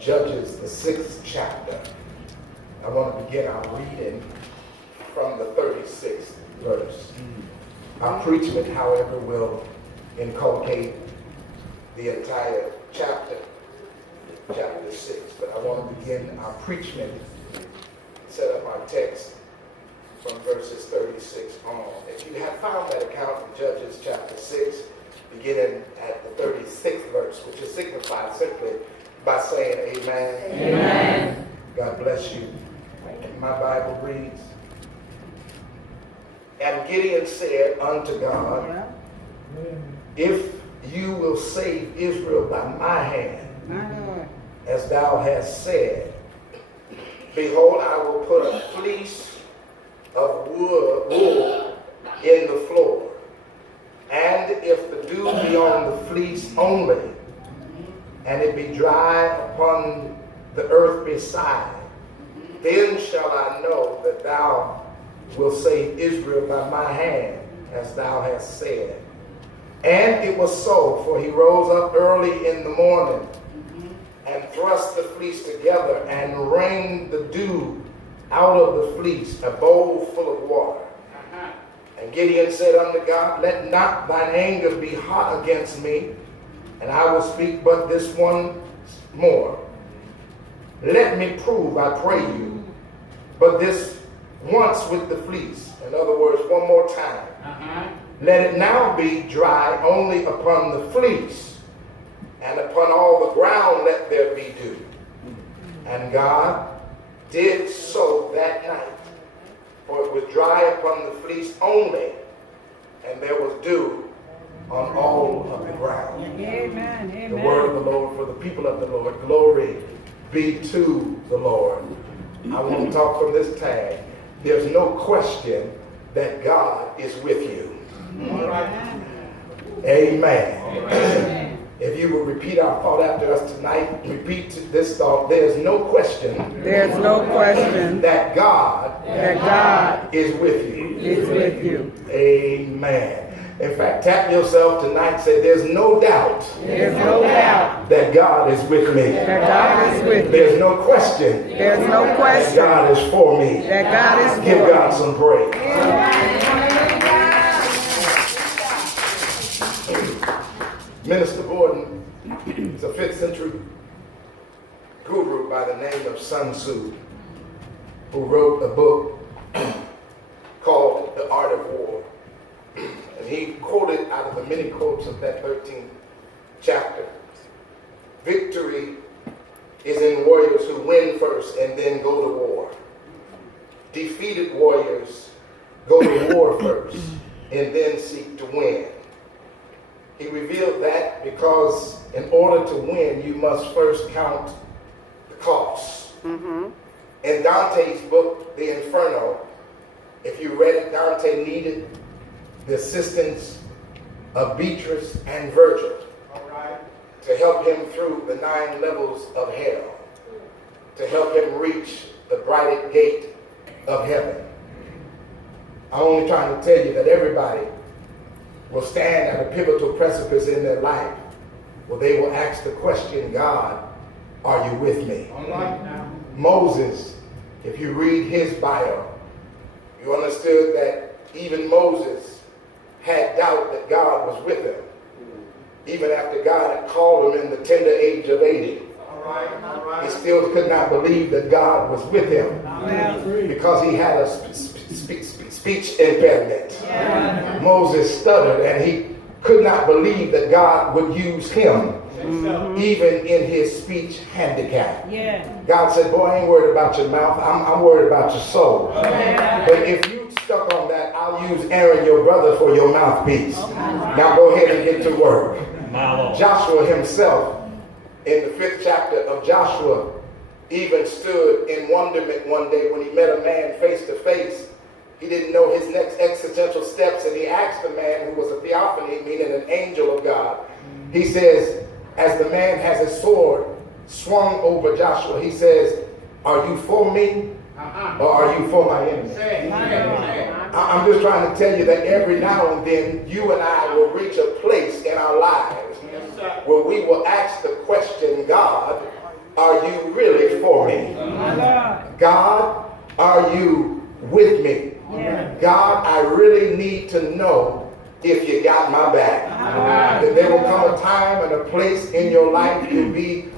Judges, the 6th chapter. I want to begin our reading from the 36th verse. Our preachment, however, will inculcate the entire chapter 6. But I want to begin our preachment, set up our text from verses 36 on. If you have found that account in Judges chapter 6, beginning at the 36th verse, which is signified simply by saying amen. Amen. God bless you. My Bible reads, "And Gideon said unto God, If you will save Israel by my hand, as thou hast said, behold, I will put a fleece of wool in the floor. And if the dew be on the fleece only, and it be dry upon the earth beside, then shall I know that thou wilt save Israel by my hand, as thou hast said. And it was so, for he rose up early in the morning, and thrust the fleece together, and wringed the dew out of the fleece, a bowl full of water. And Gideon said unto God, Let not thine anger be hot against me, and I will speak but this one more. Let me prove, I pray you, but this once with the fleece." In other words, one more time. "Let it now be dry only upon the fleece, and upon all the ground let there be dew." And God did so that night, for it was dry upon the fleece only, and there was dew on all of the ground. Amen. Amen. The word of the Lord for the people of the Lord. Glory be to the Lord. I want to talk from this tag. There's no question that God is with you. All right. Amen. Amen. If you will repeat our thought after us tonight, repeat this thought. There's no question. There's no question That God is with you. is with you. Amen. In fact, tap yourself tonight. Say, there's no doubt. There's no doubt That God is with me. that God is with you. There's no question. There's no That question God is for me. that God is Give for God some praise. Minister Borden is a 5th century guru by the name of Sun Tzu, who wrote a book called The Art of War. And he quoted out of the many quotes of that 13th chapter, "Victory is in warriors who win first and then go to war. Defeated warriors go to war first and then seek to win." He revealed that because in order to win, you must first count the cost. In Dante's book, The Inferno, if you read it, Dante needed the assistance of Beatrice and Virgil to help him through the 9 levels of hell, to help him reach the brighted gate of heaven. I'm only trying to tell you that everybody will stand at a pivotal precipice in their life where they will ask the question, God, are you with me? Moses, if you read his bio, you understood that even Moses had doubt that God was with him, even after God had called him in the tender age of 80. He still could not believe that God was with him because he had a speech impediment. Moses stuttered and he could not believe that God would use him even in his speech handicap. God said, boy, I ain't worried about your mouth, I'm worried about your soul. But if you stuck on that, I'll use Aaron, your brother, for your mouthpiece. Now go ahead and get to work. Joshua himself, in the 5th chapter of Joshua, even stood in wonderment one day when he met a man face to face. He didn't know his next existential steps, and he asked the man, who was a theophany, meaning an angel of God. He says, as the man has his sword swung over Joshua, he says, are you for me or are you for my enemy? I'm just trying to tell you that every now and then you and I will reach a place in our lives where we will ask the question, God, are you really for me? God, are you with me? God, I really need to know if you got my back. That there will come a time and a place in your life you'll be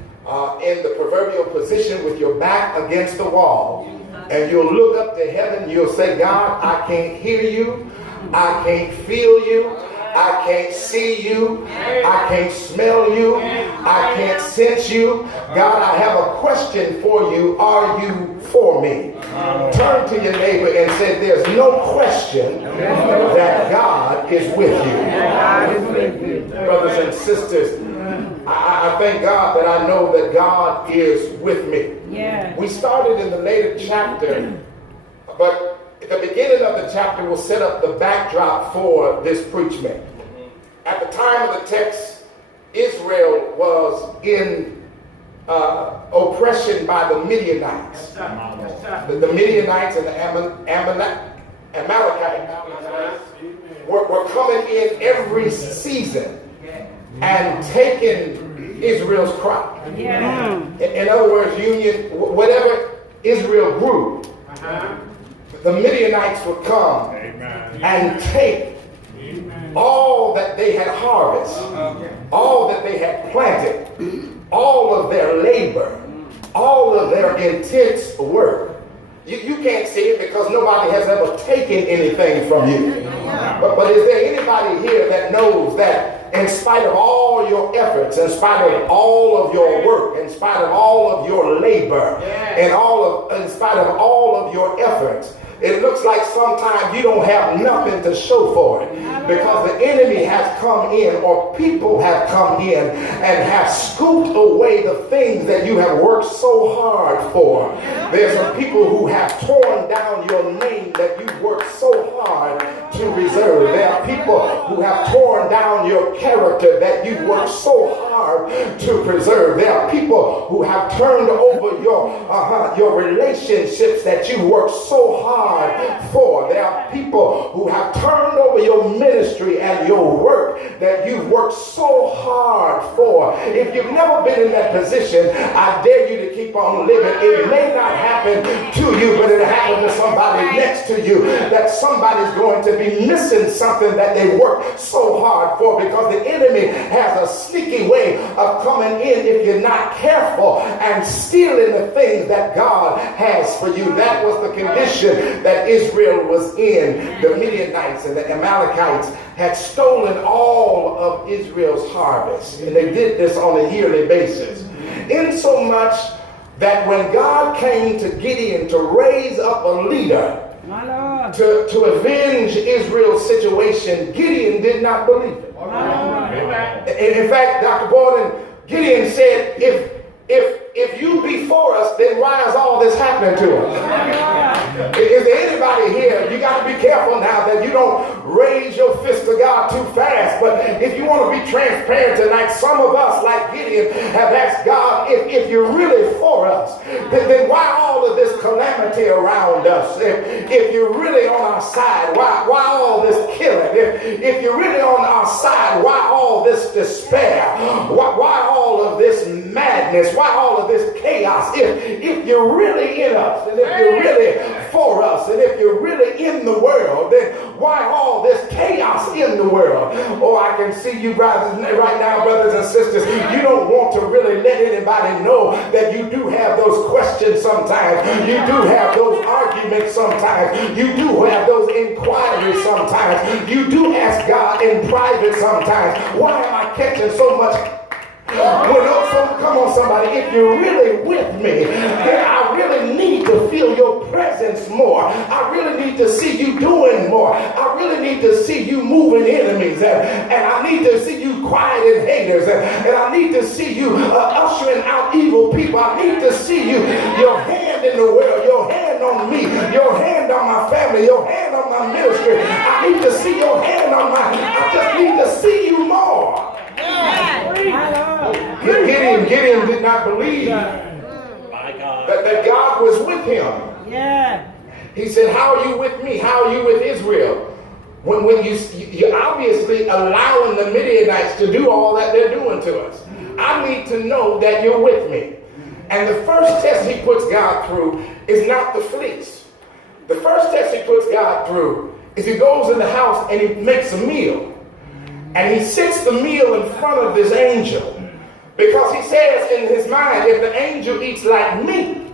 in the proverbial position with your back against the wall, and you'll look up to heaven, you'll say, God, I can't hear you, I can't feel you, I can't see you, I can't smell you, I can't sense you. God, I have a question for you. Are you for me? Turn to your neighbor and say, there's no question that God is with you. Brothers and sisters, I thank God that I know that God is with me. We started in the later chapter, but the beginning of the chapter will set up the backdrop for this preachment. At the time of the text, Israel was in oppression by the Midianites. The Midianites and the Amalekites were coming in every season and taking Israel's crop. In other words, whatever Israel grew, the Midianites would come and take all that they had harvested, all that they had planted, all of their labor, all of their intense work. You can't see it because nobody has ever taken anything from you. But is there anybody here that knows that in spite of all your efforts, in spite of all of your work, in spite of all of your labor, and in spite of all of your efforts, it looks like sometimes you don't have nothing to show for it because the enemy has come in, or people have come in and have scooped away the things that you have worked so hard for. There's some people who have torn down your name that you've worked so hard to preserve. There are people who have torn down your character that you've worked so hard to preserve. There are people who have turned over your relationships that you worked so hard for. There are people who have turned over your ministry and your work that you've worked so hard for. If you've never been in that position, I dare you to keep on living. It may not happen to you, but it'll happen to somebody next to you, that somebody's going to be missing something that they worked so hard for, because the enemy has a sneaky way of coming in if you're not careful and stealing the things that God has for you. That was the condition that Israel was in. The Midianites and the Amalekites had stolen all of Israel's harvest, and they did this on a yearly basis. Insomuch that when God came to Gideon to raise up a leader to avenge Israel's situation, Gideon did not believe it. In fact, Dr. Borden, Gideon said, if you be for us, then why is all this happening to us? Is there anybody here? You got to be careful now that you don't raise your fist to God too fast. But if you want to be transparent tonight, some of us, like Gideon, have asked God, if you're really for us, then why all of this calamity around us? If you're really on our side, why all this killing? If you're really on our side, why all this despair? Why all of this madness? Why all of this chaos? If you're really in us, and if you're really for us, and if you're really in the world, then why all this chaos in the world? Oh, I can see you right now, brothers and sisters. You don't want to really let anybody know that you do have those questions sometimes. You do have those arguments sometimes. You do have those inquiries sometimes. You do ask God in private sometimes, why am I catching so much? Come on, somebody, if you're really with me, then I really need to feel your presence more. I really need to see you doing more. I really need to see you moving enemies, and I need to see you quieting haters, and I need to see you ushering out evil people. I need to see you, your hand in the world, your hand on me, your hand on my family, your hand on my ministry. I need to see your hand on I just need to see you more. Gideon did not believe that God was with him. He said, how are you with me? How are you with Israel? When you're obviously allowing the Midianites to do all that they're doing to us. I need to know that you're with me. And the first test he puts God through is not the fleece. The first test he puts God through is he goes in the house and he makes a meal. And he sits the meal in front of this angel. Because he says in his mind, if the angel eats like me,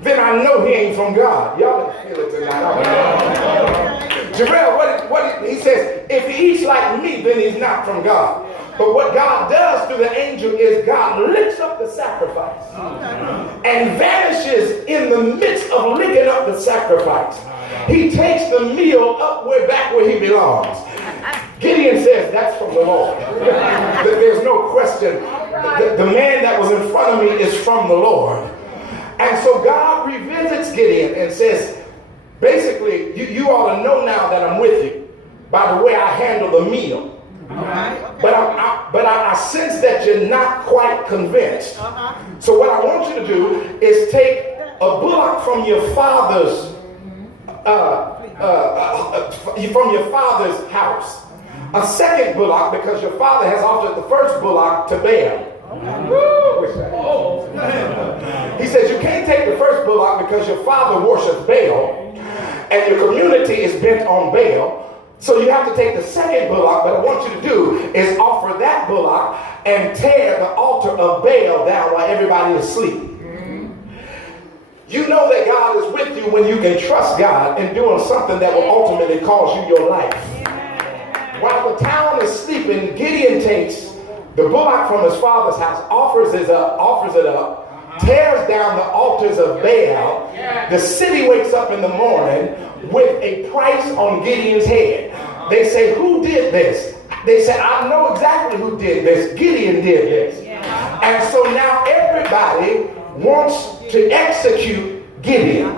then I know he ain't from God. Y'all didn't feel it tonight. Jarrell, what he says, if he eats like me, then he's not from God. But what God does through the angel is God lifts up the sacrifice and vanishes in the midst of licking up the sacrifice. He takes the meal up back where he belongs. Gideon says, that's from the Lord. There's no question. The man that was in front of me is from the Lord. And so God revisits Gideon and says, basically, you ought to know now that I'm with you by the way I handle the meal. But I sense that you're not quite convinced. So what I want you to do is take a bullock from your father's house, a second bullock, because your father has offered the first bullock to Baal. He says you can't take the first bullock because your father worships Baal and your community is bent on Baal. So you have to take the second bullock, but I want you to do is offer that bullock and tear the altar of Baal down while everybody is asleep. You know that God is with you when you can trust God in doing something that will ultimately cost you your life. While the town is sleeping, Gideon takes the bullock from his father's house, offers it up, tears down the altars of Baal. The city wakes up in the morning with a price on Gideon's head. They say, who did this? They said, I know exactly who did this. Gideon did this. And so now everybody wants to execute Gideon.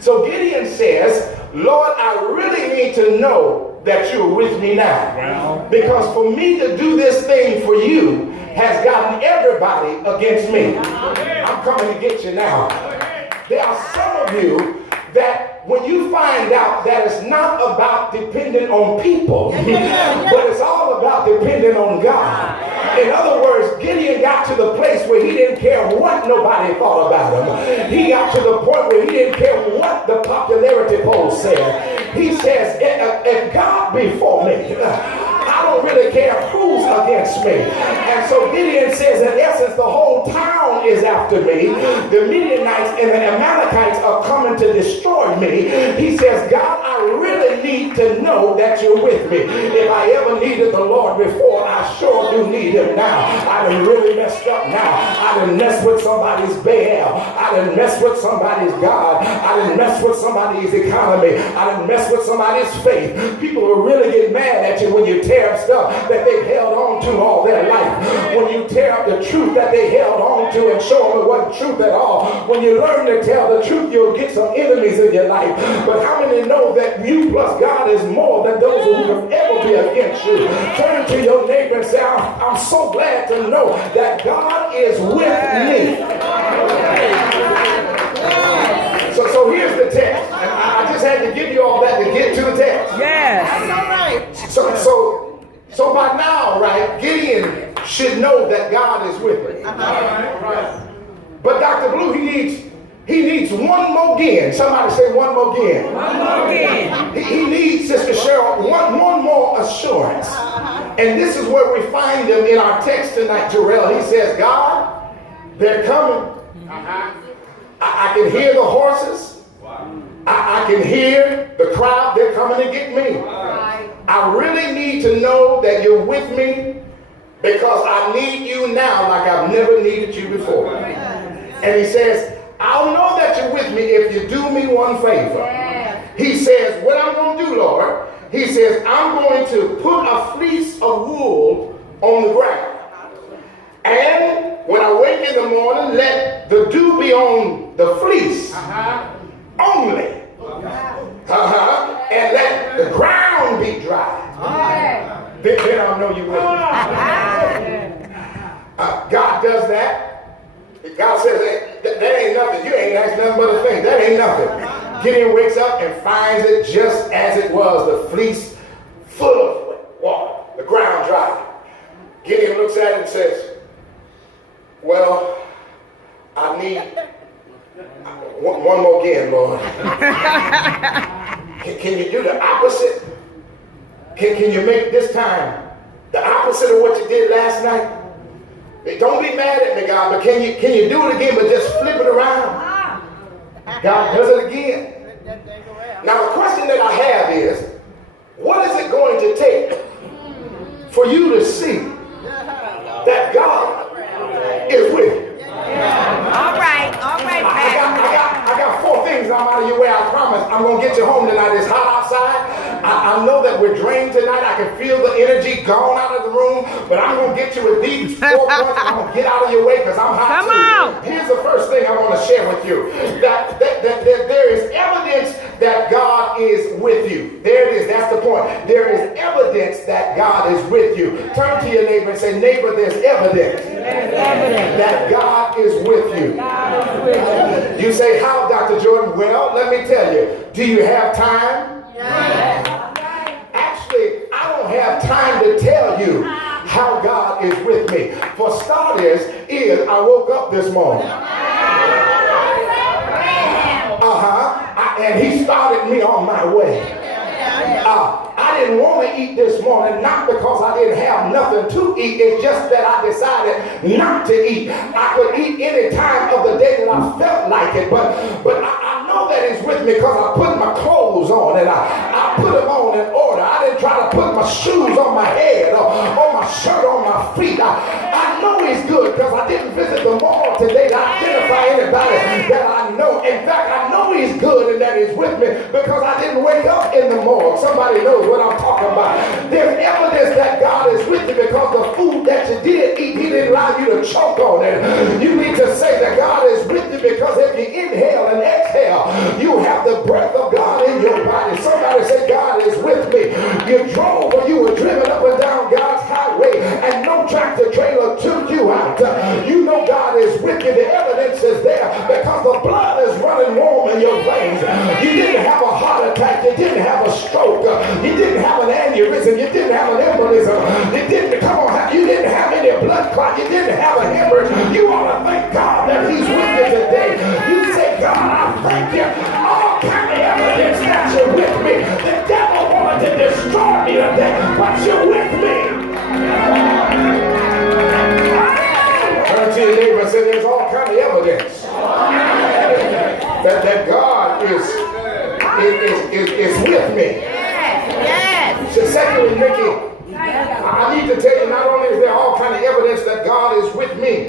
So Gideon says, Lord, I really need to know that you're with me now. Because for me to do this thing for you has gotten everybody against me. I'm coming to get you now. There are some of you that when you find out that it's not about depending on people, but it's all about depending on God. In other words, Gideon got to the place where he didn't care what nobody thought about him. He got to the point where he didn't care what the popularity polls said. He says, if God be for me, I don't really care who's against me. And so Gideon says, in essence, the whole town is after me. The Midianites and the Amalekites are coming to destroy me. He says, God, I really need to know that you're with me. If I ever needed the Lord before, I sure do need him now. I done really messed up now. I done messed with somebody's Baal. I done messed with somebody's God. I done messed with somebody's economy. I done messed with somebody's faith. People will really get mad at you when you tear up stuff that they've held on to all their life. When you tear up the truth that they held on to and show them it wasn't truth at all. When you learn to tell the truth, you'll get some enemies in your life. But how many know that you plus God is more than those who will ever be against you? Turn to your neighbor and say, I'm so glad to know that God is with me. So here's the text. And I just had to give you all that to get to the text. Yes. That's all right. So by now, right, Gideon should know that God is with him. But Dr. Blue, he needs one more again. Somebody say one more again. One more again. He needs, Sister Cheryl, one more assurance. And this is where we find him in our text tonight, Jarrell. He says, God, they're coming. I can hear the horses. I can hear the crowd. They're coming to get me. I really need to know that you're with me because I need you now like I've never needed you before. And he says, I'll know that you're with me if you do me one favor. He says, what I'm going to do, Lord, he says, I'm going to put a fleece of wool on the ground. And when I wake in the morning, let the dew be on the fleece only. And let the ground be dry. Then I'll know you with me. God does that. God says, that ain't nothing. You ain't asked nothing but a thing. That ain't nothing. Gideon wakes up and finds it just as it was, the fleece full of water, the ground dry. Gideon looks at it and says, Well, I need one more again, Lord. Can you do the opposite? Can you make this time the opposite of what you did last night? Don't be mad at me, God, but can you do it again, but just flip it around? God does it again. Now the question that I have is, what is it going to take for you to see that God is with you? All right, I got 4 things I'm out of your way. I promise I'm going to get you home tonight. It's hot outside. I know that we're drained tonight. I can feel the energy gone out of the room, but I'm going to get you with these 4 points. I'm going to get out of your way because I'm hot. Come too. on. Here's the first thing I want to share with you. That there is evidence that God is with you. There it is. That's the point. There is evidence that God is with you. Turn to your neighbor and say, neighbor, there's evidence that God is with you. You say, how, Dr. Jordan? Well, let me tell you. Do you have time? Yes. Actually, I don't have time to tell you how God is with me. For starters, I woke up this morning. And he started me on my way. I didn't want to eat this morning, not because I didn't have nothing to eat. It's just that I decided not to eat. I could eat any time of the day that I felt like it, but I know that he's with me because I put my clothes on and I put them on in order. I didn't try to put my shoes on my head or my shirt on my feet. I know he's good because I didn't visit the mall today to identify anybody that I know. In fact, I know he's good and that he's with me because I didn't wake up in the morgue. Somebody knows what I'm talking about. There's evidence that God is with you because the food that you did eat, he didn't allow you to choke on it. You need to say that God is with you because if you inhale and exhale, you have the breath of God in your body. Somebody say, God is with me. You drove or you were driven up and down God's highway and no tractor trailer took you out. You know God is with you. The evidence is there because the blood is running warm in your veins. You didn't have a heart attack. You didn't have a stroke. You didn't have an aneurysm. You didn't have an embolism. You didn't have any blood clot. You didn't have a hemorrhage. You ought to thank God that he's with you today. You say, God, I thank you. All kind of evidence that you're with me. The devil wanted to destroy me today, but you're with me. Turn to your neighbor and say, there's all kind of evidence that God is with me. Yes. So secondly, Nikki, I need to tell you, not only is there all kind of evidence that God is with me,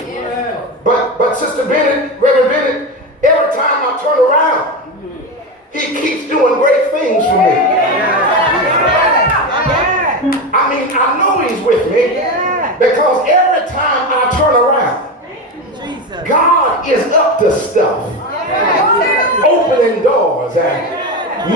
but Sister Bennett, Reverend Bennett, every time I turn around, he keeps doing great things for me. I mean, I know he's with me because every time I turn around, God is up to stuff, opening doors and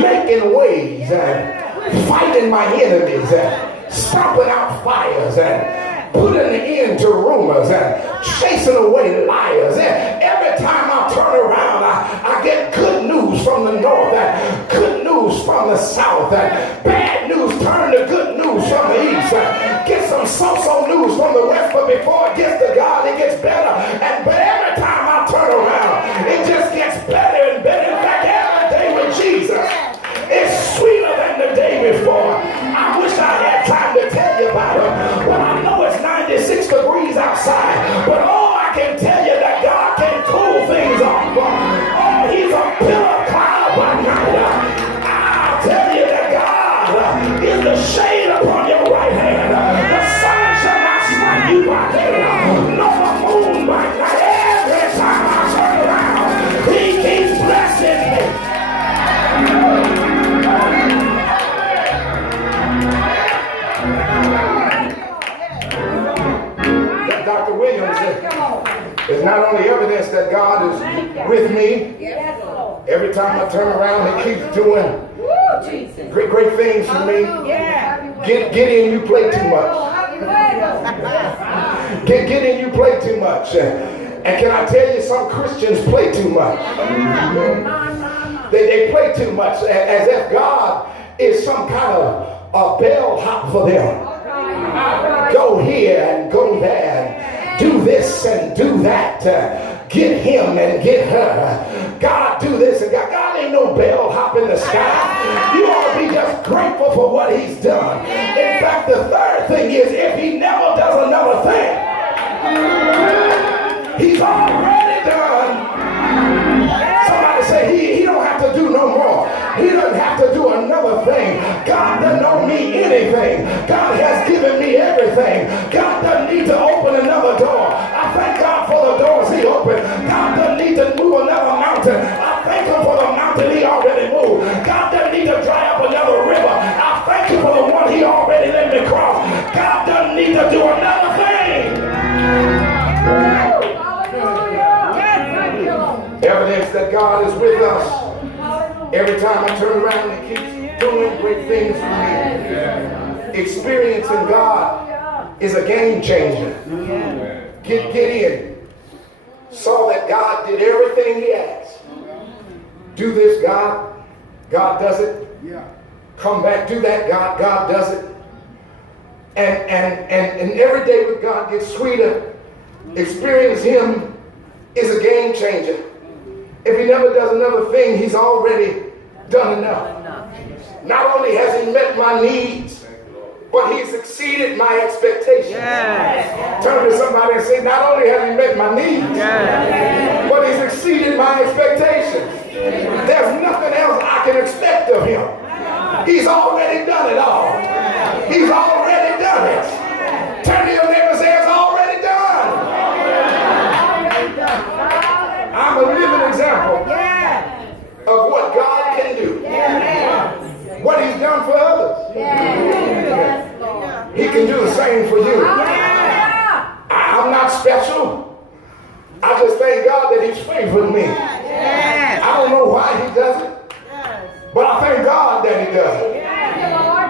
making ways and fighting my enemies and stomping out fires and putting an end to rumors and chasing away liars. And every time I turn around, I get good news from the north and good news from the south and bad news turn to good news from the east and get some so-so news from the west, but before it gets to God, it gets better. But every time I turn around, it just gets better and better. In fact, every day with Jesus is sweeter than the day before. I wish I had time to tell you about it, but I know it's 96 degrees outside. But oh, I can tell you that God can cool things off. Oh, he's a pillar cloud by night. I'll tell you that God is the shade upon your right hand. The sun shall not smite you by day, nor the moon by night. Every time I turn around, he keeps blessing me. Dr. Williams is not only evidence that God is with me, every time I turn around, he keeps doing great things for me. Gideon, you play too much. Gideon, you play too much. And can I tell you, some Christians play too much. They play too much as if God is some kind of a bellhop for them. Go here and go there and do this and do that. Get him and get her. God, do this and God ain't no bellhop in the sky. You ought to be just grateful for what he's done. In fact, the third thing is if he never does another thing, he's already done. Somebody say he don't have to do no more. He doesn't have to do another thing. God doesn't owe me anything. God has given me everything. God doesn't need to open another door. I thank God for the doors he opened. God doesn't need to move another mountain. I thank him for the mountain he already moved. God doesn't need to dry up another river. I thank him for the one he already let me cross. God doesn't need to do another thing. Evidence that God is with us. Every time I turn around, he keeps doing great things for me. Experiencing God is a game changer. Gideon saw that God did everything he asked. Do this, God. God does it. Come back, do that, God. God does it. And every day with God gets sweeter. Experience him is a game changer. If he never does another thing, he's already done enough. Not only has he met my needs, but he's exceeded my expectations. Yes. Turn to somebody and say, not only has he met my needs, yes, but he's exceeded my expectations. There's nothing else I can expect of him. He's already done it all. He's already done it. Turn to your neighbor and say, it's already done. I'm a living example of what God can do. What he's done for others. He can do the same for you. I'm not special. I just thank God that he's favored me. I don't know why he does it, but I thank God that he does it.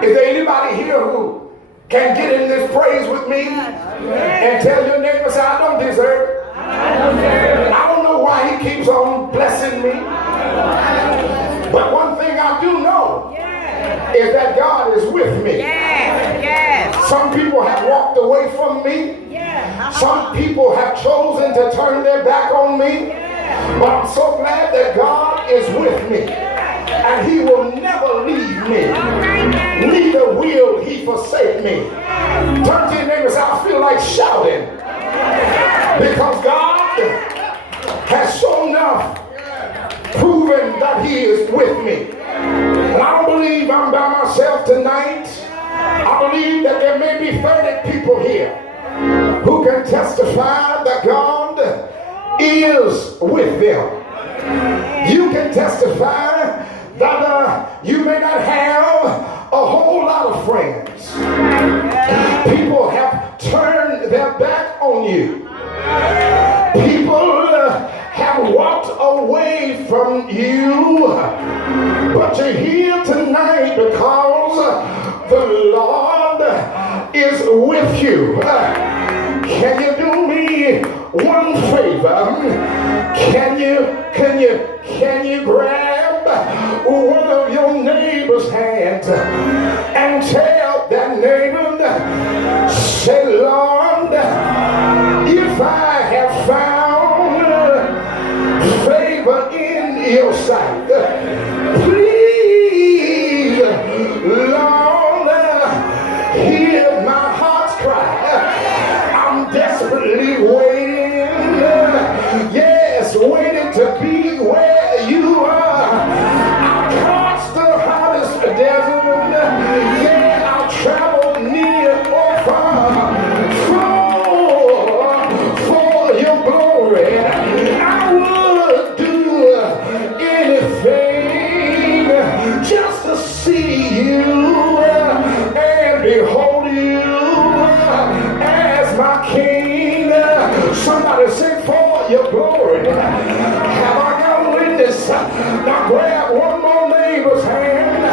Is there anybody here who can get in this praise with me and tell your neighbor, say, I don't deserve it. I don't know why he keeps on blessing me. But one thing I do know is that God is with me. Some people have walked away from me. Some people have chosen to turn their back on me. But I'm so glad that God is with me. And he will never leave me. Neither will he forsake me. Turn to your neighbor and say, I feel like shouting. Because God has shown enough, proven that he is with me. And I don't believe I'm by myself tonight. I believe that there may be 30 people here who can testify that God is with them. You can testify that you may not have a whole lot of friends. People have turned their back on you. People have walked away from you, but you're here tonight because the Lord is with you. Can you do me one favor? Can you grab one of your neighbor's hands and tell that neighbor, say, Lord, if I have found favor in your sight, please, Lord, hear my heart's cry. I'm desperately waiting, yes, waiting to be where you are. I'll cross the hottest desert, yeah, I'll travel near or far for your glory. I would do anything just to see you and behold you as my King. Somebody sing for your glory. Have I got a witness? Now grab one more neighbor's hand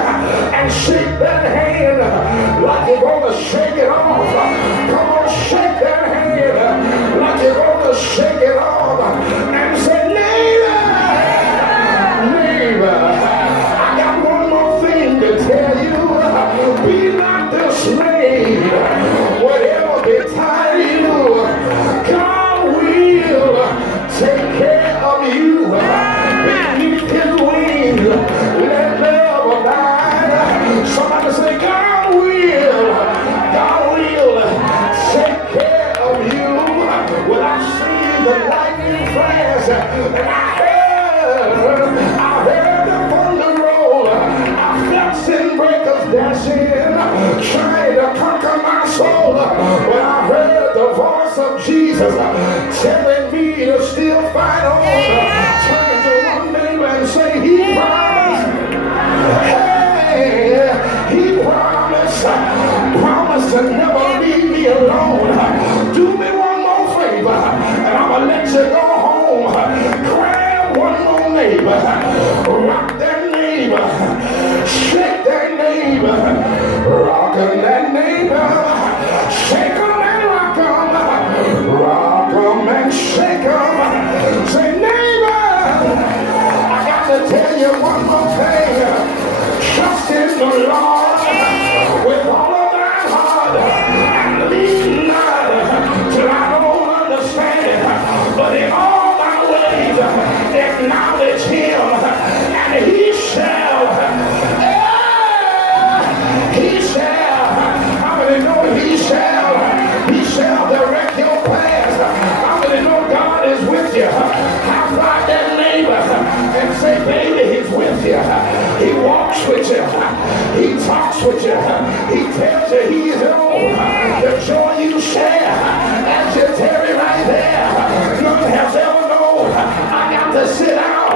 and shake that hand like you're going to shake it off. Come on, shake that hand like you're going to shake it off. lightning flash, and I heard the thunder roll. I felt sin breakers dashing, trying to conquer my soul. When I heard the voice of Jesus telling me to still fight on, turn to one neighbor and say, He promised. Hey, He promised to never leave me alone. Do me one more favor, and I'm gonna let you go home. Grab one more neighbor, rock that neighbor, shake that neighbor, rockin' that neighbor, shake 'em and rock 'em, rock 'em and shake 'em. Say, neighbor, I got to tell you one more thing. Trust in the Lord with all of my heart, and lean not till I don't understand it, but in all my ways acknowledge Him, and He shall, how many know He shall direct your path? How many know God is with you? High five that neighbor and say, baby, He's with you. He walks with you. He talks with you. He tells you He's on. The joy you share as you tarry right there, none has ever known. I got to sit down